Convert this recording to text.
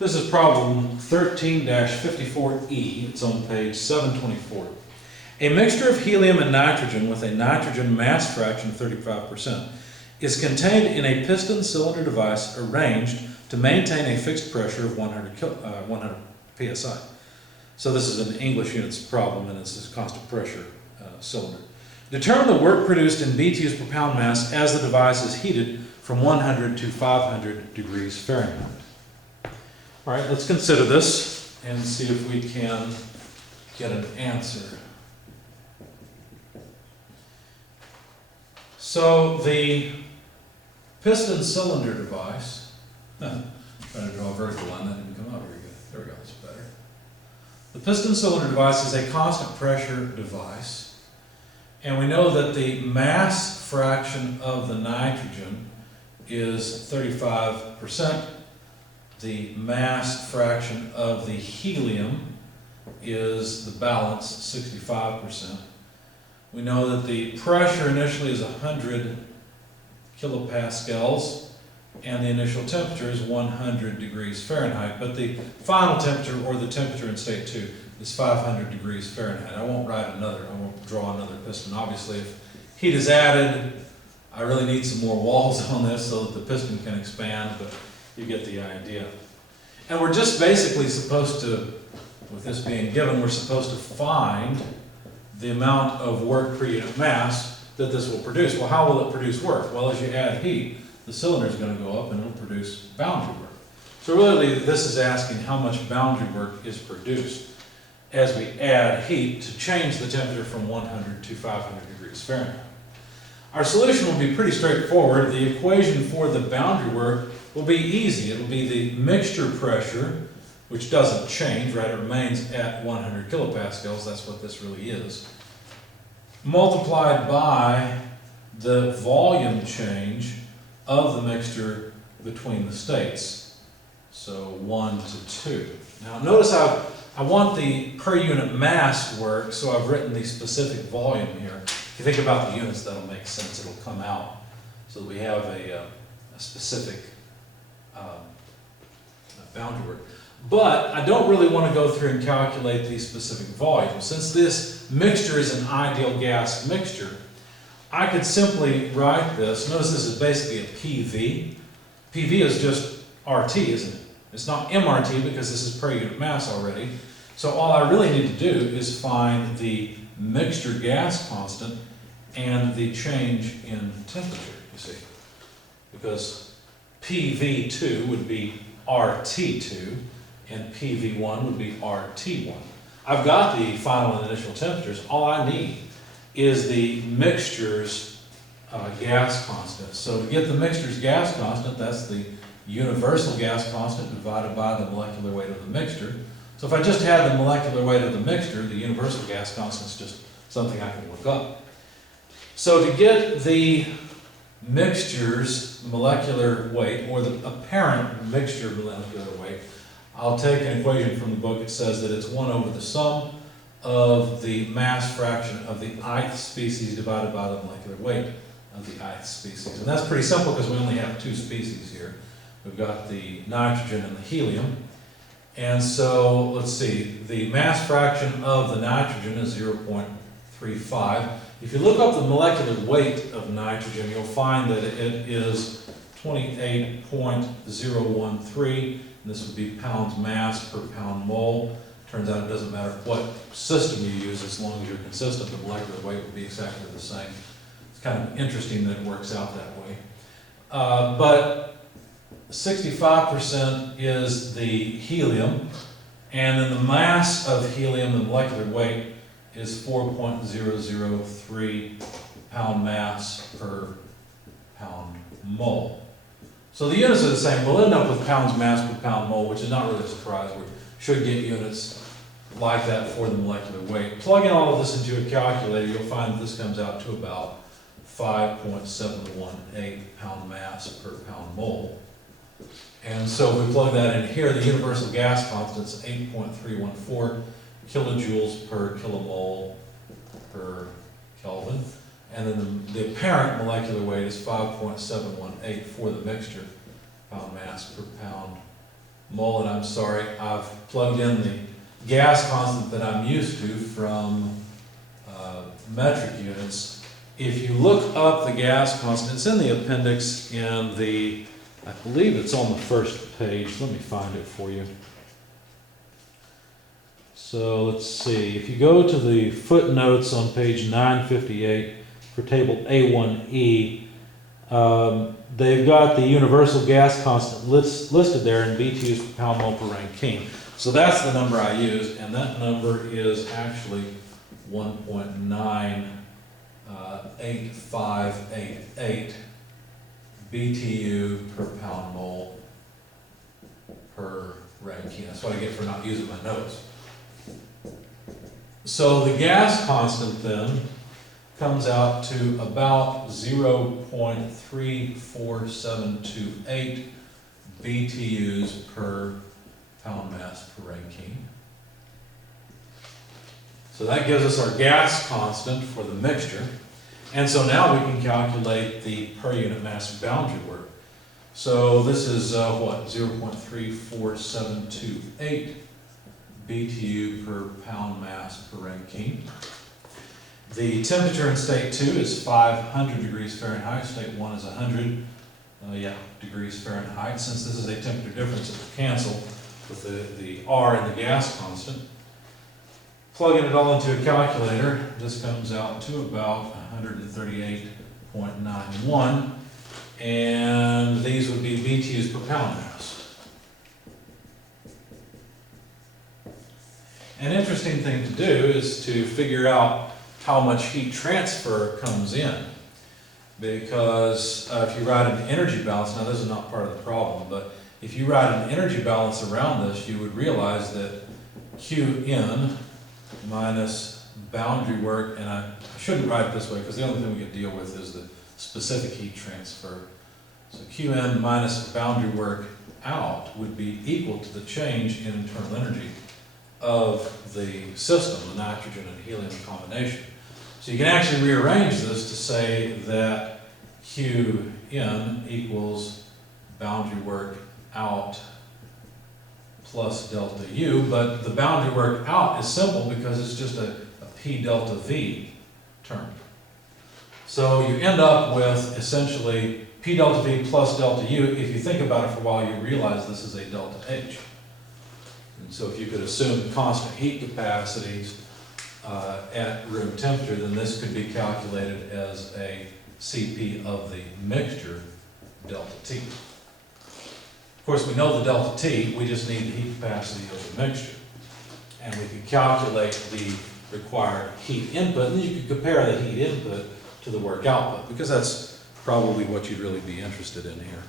This is problem 13-54E. It's on page 724. A mixture of helium and nitrogen with a nitrogen mass fraction of 35% is contained in a piston cylinder device arranged to maintain a fixed pressure of 100 psi. So this is an English units problem, and it's this constant pressure cylinder. Determine the work produced in BTUs per pound mass as the device is heated from 100 to 500 degrees Fahrenheit. All right, let's consider this and see if we can get an answer. So the piston cylinder device, trying to draw a vertical line, that didn't come out very good. There we go, that's better. The piston cylinder device is a constant pressure device, and we know that the mass fraction of the nitrogen is 35%. The mass fraction of the helium is the balance, 65%. We know that the pressure initially is 100 kilopascals, and the initial temperature is 100 degrees Fahrenheit, but the final temperature, or the temperature in state 2, is 500 degrees Fahrenheit. I won't draw another piston. Obviously, if heat is added, I really need some more walls on this so that the piston can expand, but you get the idea. And we're just basically supposed to, with this being given, we're supposed to find the amount of work per unit mass that this will produce. Well, how will it produce work? Well, as you add heat, the cylinder is going to go up and it'll produce boundary work. So really, this is asking how much boundary work is produced as we add heat to change the temperature from 100 to 500 degrees Fahrenheit. Our solution will be pretty straightforward. The equation for the boundary work will be easy. It'll be the mixture pressure, which doesn't change, right? It remains at 100 kilopascals. That's what this really is. Multiplied by the volume change of the mixture between the states. So 1 to 2. Now notice I want the per unit mass work, so I've written the specific volume here. If you think about the units, that'll make sense. It'll come out. So we have a specific boundary work. But I don't really want to go through and calculate the specific volume. Since this mixture is an ideal gas mixture, I could simply write this. Notice this is basically a PV. PV is just RT, isn't it? It's not MRT because this is per unit mass already. So all I really need to do is find the mixture gas constant and the change in temperature, you see. Because PV2 would be RT2 and PV1 would be RT1. I've got the final and initial temperatures. All I need is the mixture's gas constant. So to get the mixture's gas constant, that's the universal gas constant divided by the molecular weight of the mixture. So if I just had the molecular weight of the mixture, the universal gas constant is just something I can look up. So to get the mixture's molecular weight, or the apparent mixture molecular weight, I'll take an equation from the book. It says that it's 1 over the sum of the mass fraction of the ith species divided by the molecular weight of the ith species. And that's pretty simple because we only have 2 species here. We've got the nitrogen and the helium. And so, let's see, the mass fraction of the nitrogen is 0.35. If you look up the molecular weight of nitrogen, you'll find that it is 28.013. And this would be pounds mass per pound mole. Turns out it doesn't matter what system you use as long as you're consistent. The molecular weight will be exactly the same. It's kind of interesting that it works out that way. But 65% is the helium, and then the mass of helium, the molecular weight, is 4.003 pound mass per pound mole. So the units are the same. We'll end up with pounds mass per pound mole, which is not really a surprise. We should get units like that for the molecular weight. Plugging all of this into a calculator, you'll find that this comes out to about 5.718 pound mass per pound mole. And so if we plug that in here, the universal gas constant is 8.314 kilojoules per kilomole per Kelvin. And then the apparent molecular weight is 5.718 for the mixture, pound mass per pound mole, and I'm sorry, I've plugged in the gas constant that I'm used to from metric units. If you look up the gas constant, it's in the appendix in the, I believe it's on the first page. Let me find it for you. So let's see, if you go to the footnotes on page 958 for table A1E, they've got the universal gas constant listed there in BTUs per pound mole per Rankine. So that's the number I used, and that number is actually 1.98588 BTU per pound mole per Rankine. That's what I get for not using my notes. So the gas constant then comes out to about 0.34728 BTUs per pound mass per Rankine. So that gives us our gas constant for the mixture. And so now we can calculate the per unit mass boundary work. So this is what, 0.34728 BTU per pound mass per Rankine. The temperature in state 2 is 500 degrees Fahrenheit, state 1 is 100 degrees Fahrenheit. Since this is a temperature difference, it will cancel with the R in the gas constant. Plugging it all into a calculator, this comes out to about 138.91, and these would be BTUs per pound mass. An interesting thing to do is to figure out how much heat transfer comes in, because if you write an energy balance, now this is not part of the problem, but if you write an energy balance around this, you would realize that Qn minus boundary work, and I shouldn't write it this way because the only thing we can deal with is the specific heat transfer. So Qn minus boundary work out would be equal to the change in internal energy of the system, the nitrogen and helium combination. So you can actually rearrange this to say that Qn equals boundary work out plus delta U, but the boundary work out is simple because it's just a P delta V term. So you end up with essentially P delta V plus delta U. If you think about it for a while, you realize this is a delta H. And so if you could assume constant heat capacities at room temperature, then this could be calculated as a CP of the mixture delta T. Of course, we know the delta T, we just need the heat capacity of the mixture. And we can calculate the required heat input, and then you can compare the heat input to the work output, because that's probably what you'd really be interested in here.